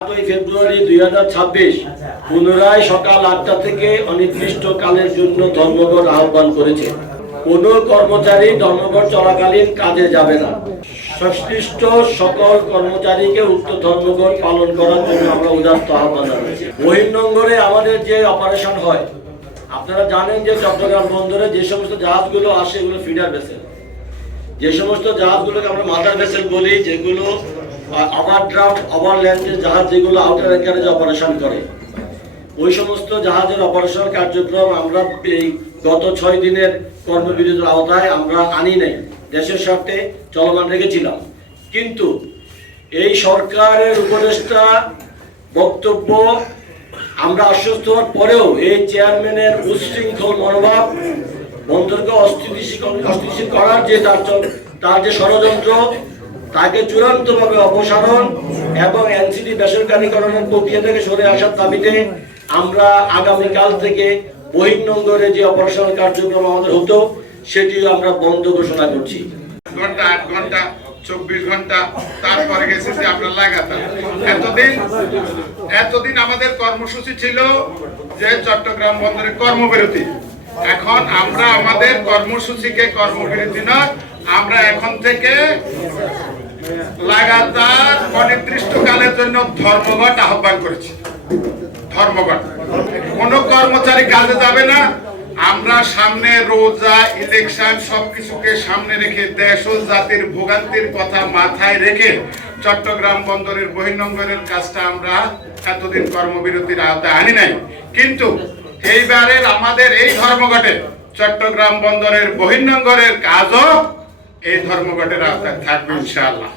ফেব্রুয়ারি 2026 পুনরায় সকাল 8টা থেকে অনির্দিষ্টকালের জন্য ধর্মঘট আহ্বান করেছে। কোনো কর্মচারী ধর্মঘট চলাকালীন কাজে যাবে না। সংশ্লিষ্ট সকল কর্মচারীকে উক্ত ধর্মঘট পালন করার জন্য আমরা উদাত্ত আহ্বান জানাচ্ছি। বহির্নোঙরে আমাদের যে অপারেশন হয়, আপনারা জানেন যে চট্টগ্রাম বন্দরে যে সমস্ত জাহাজগুলো আসে এগুলো ফিডার ভেসেল। যে সমস্ত জাহাজগুলোকে আমরা মাদার ভেসেল বলি, যেগুলো ওভারড্রাফট ওভারল্যান্ডের জাহাজ, যেগুলো আউটার অ্যাঙ্কারেজ অপারেশন করে, ওই সমস্ত জাহাজের অপারেশন কার্যক্রম আমরা এই গত 6 দিনের কর্মবিরতির আওতায় আমরা আনি নাই, দেশের স্বার্থে চলমান রেখেছিলাম। কিন্তু এই সরকারের উপদেষ্টা বক্তব্য আমরা আশ্বস্ত হওয়ার পরেও এই চেয়ারম্যানের উচ্ছৃঙ্খল মনোভাব, বন্দরকে অস্থিতিশীল করার যে তার যে ষড়যন্ত্র, তাকে চূড়ান্তভাবে অপসারণ এবং এনসিটি বেসরকারীকরণের প্রক্রিয়া থেকে সরে আসার দাবিতে আমরা আগামীকাল থেকে বহির্নোঙরে যে অপারেশনাল কার্যক্রম আমাদের হতো সেটিও আমরা বন্ধ ঘোষণা করছি। ঘন্টা 8 ঘন্টা 24 ঘন্টা, তারপরে গেছে যে আমরা লাগাতার এতদিন আমাদের কর্মসূচি ছিল যে চট্টগ্রাম বন্দরে কর্মবিরতি। এখন আমরা আমাদের কর্মসূচিকে কর্মবিরতি না, আমরা এখন থেকে লাগাতার অনির্দিষ্টকালের জন্য ধর্মঘট আহ্বান করেছি। ধর্মঘট, কোন কর্মচারী কাজে যাবে না। আমরা সামনে রোজা, ইলেকশন সবকিছুকে সামনে রেখে দেশ ও জাতির ভোগান্তির কথা মাথায় রেখে চট্টগ্রাম বন্দরের বহির্নোঙরের কাজটা আমরা এতদিন কর্মবিরতির আওতায় আনি নাই। কিন্তু এইবারের আমাদের এই ধর্মঘটে চট্টগ্রাম বন্দরের বহির্নোঙরের কাজও এই ধর্মঘটের আওতায় থাকবে ইনশাআল্লাহ।